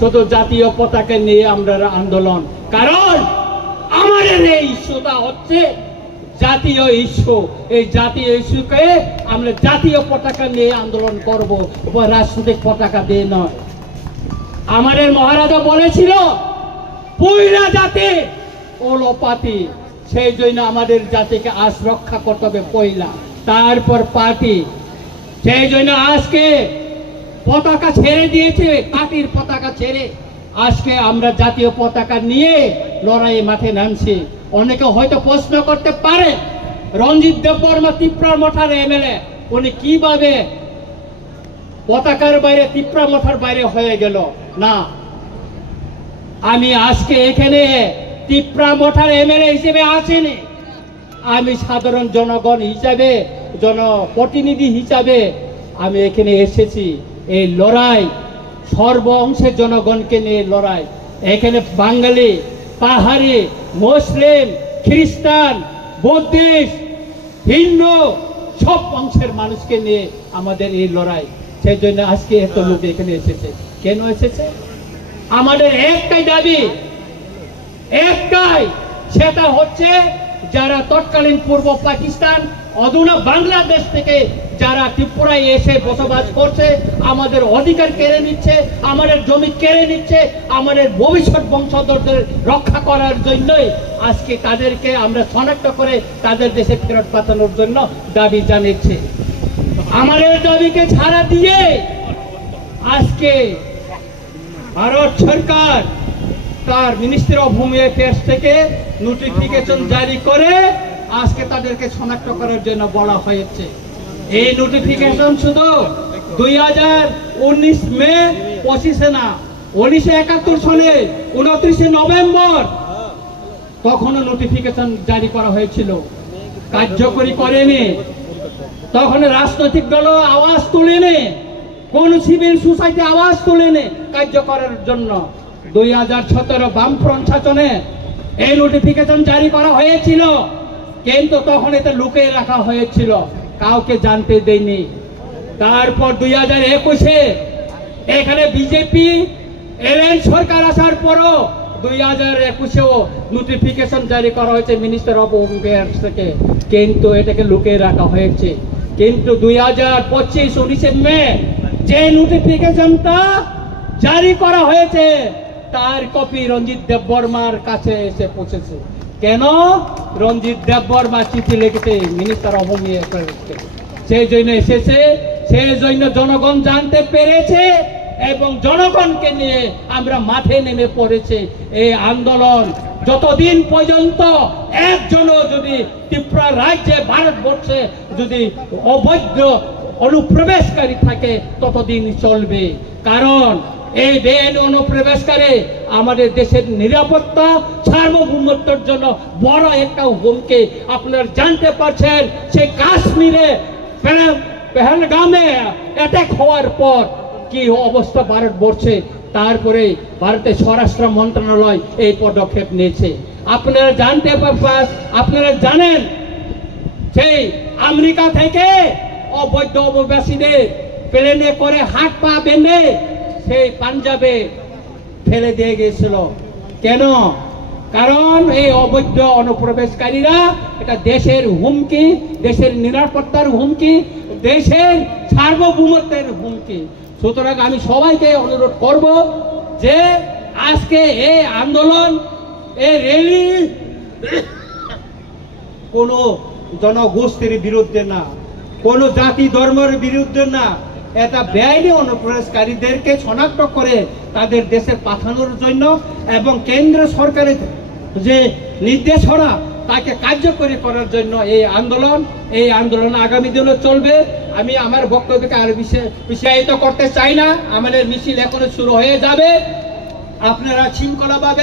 শুধু জাতীয় পতাকা নিয়ে আমরা আন্দোলন, কারণ আমাদের এই ইস্যুটা হচ্ছে জাতীয় ইস্যু। এই জাতীয় ইস্যুকে আমরা জাতীয় পতাকা নিয়ে আন্দোলন করব, রাজনৈতিক পতাকা দিয়ে নয়। আমাদের মহারাজা বলেছিল পয়লা জাতি ওলোপাতি, সেই জন্য আমাদের জাতিকে আজ রক্ষা করতে হবে পয়লা, তারপর পার্টি। সেই জন্য আজকে পতাকা ছেড়ে দিয়েছে, পার্টির পতাকা ছেড়ে আজকে আমরা জাতীয় পতাকা নিয়ে লড়াইয়ে মাঠে নামছি। অনেকে হয়তো প্রশ্ন করতে পারে রঞ্জিত দেববর্মা ত্রিপুরা মঠার এমএলএ, উনি কিভাবে পতাকার বাইরে ত্রিপুরা মঠার বাইরে হয়ে গেল? না, আমি আজকে এখানে ত্রিপুরা মঠার এমএলএ হিসেবে আসিনি, আমি সাধারণ জনগণ হিসাবে, জনপ্রতিনিধি হিসাবে আমি এখানে এসেছি। এই লড়াই সর্ব অংশের জনগণকে নিয়ে লড়াই। এখানে বাঙালি, পাহাড়ি, মুসলিম, খ্রিস্টান, বুদ্ধিস্ট, হিন্দু সব অংশের মানুষকে নিয়ে আমাদের এই লড়াই। সেই জন্য আজকে এত লোক এখানে এসেছে। কেন এসেছে? আমাদের একটাই দাবি, একটাই, সেটা হচ্ছে যারা তৎকালীন পূর্ব পাকিস্তান, অধুনা বাংলাদেশ থেকে যারা ত্রিপুরায় এসে বসবাস করছে, আমাদের অধিকার কেড়ে নিচ্ছে, আমাদের জমি কেড়ে নিচ্ছে, আমাদের ভবিষ্যৎ বংশধরদের রক্ষা করার জন্যই আজকে তাদেরকে আমরা শনাক্ত করে তাদের দেশে ফেরত পাঠানোর জন্য দাবি জানিয়েছি। আমাদের দাবিকে ছাড়া দিয়ে আজকে ভারত সরকার তার মিনিস্ট্রি অফ হোম অ্যাফেয়ার্স থেকে নোটিফিকেশন জারি করে আজকে তাদেরকে শনাক্ত করার জন্য বলা হয়েছে। এই নোটিফিকেশন শুধু 2019 মে 25 না, 1971 সালে 29 নভেম্বর তখনও নোটিফিকেশন জারি করা হয়েছিল, কার্যকরী করেনি। তখন রাজনৈতিক দল আওয়াজ তোলেনি, কোন সিভিল সোসাইটি আওয়াজ তোলেনি কার্য করার জন্য। 2017 বামফ্রন্ট শাসনে এই নোটিফিকেশন জারি করা হয়েছিল, কিন্তু তখন এটা লুকিয়ে রাখা হয়েছিল, কাউকে জানতে দেয়নি। তারপর 2021-এ এখানে বিজেপি এলএন সরকার আসার পরও 2021-এও নোটিফিকেশন জারি করা হয়েছে মিনিস্টার অফ হোম অ্যাফেয়ার্স থেকে, কিন্তু এটাকে লুকিয়ে রাখা হয়েছে। কিন্তু 2025 19 মে যে নোটিফিকেশনটা জারি করা হয়েছে তার কপি রঞ্জিত দেববর্মার কাছে এসে পৌঁছেছে। কেন? রঞ্জিত দেববর্মা চিঠি লিখেছে মিনিস্টার অফ হোম অ্যাফেয়ার্সকে, সেই জন্য এসেছে, সেই জন্য জনগণ জানতে পেরেছে এবং জনগণকে নিয়ে আমরা মাঠে নেমে পড়েছে। এই আন্দোলন যতদিন পর্যন্ত একজনও যদি ত্রিপুরা রাজ্যে, ভারতবর্ষে যদি অবৈধ অনুপ্রবেশকারী থাকে ততদিন চলবে, কারণ এই বেআইনি অনুপ্রবেশকারী আমাদের দেশের নিরাপত্তা, সার্বভৌমত্বের জন্য বড় একটা হুমকি। আপনারা জানতে পারছেন সে কাশ্মীরে পেহেলগামে অ্যাটাক হওয়ার পর কি অবস্থা ভারতবর্ষে, তারপরে ভারতের স্বরাষ্ট্র মন্ত্রণালয় এই পদক্ষেপ নিয়েছে। আপনারা জানেন সেই আমেরিকা থেকে অবৈধ অভিবাসীদের প্লেনে করে হাত পা বেঁধে সেই পাঞ্জাবে ফেলে দিয়ে গিয়েছিল। কেন? কারণ এই অবৈধ অনুপ্রবেশকারীরা এটা দেশের হুমকি, দেশের নিরাপত্তার হুমকি, দেশের সার্বভৌমত্বের হুমকি। সুতরাং আমি সবাইকে অনুরোধ করব যে আজকে এই আন্দোলন, এই র্যালি কোনো জনগোষ্ঠীর বিরুদ্ধে না, কোনো জাতি ধর্মের বিরুদ্ধে না, এটা বেআইনি অনুপ্রবেশকারীদেরকে শনাক্ত করে তাদের দেশে পাঠানোর জন্য এবং কেন্দ্র সরকারের যে নির্দেশনা তাকে কার্যকরী করার জন্য এই আন্দোলন আগামী দিনে চলবে। আমি আমার বক্তব্যকে আর বিষয়ায়িত করতে চাই না, আমাদের মিছিল এখনো শুরু হয়ে যাবে। আপনারা শৃঙ্খলাভাবে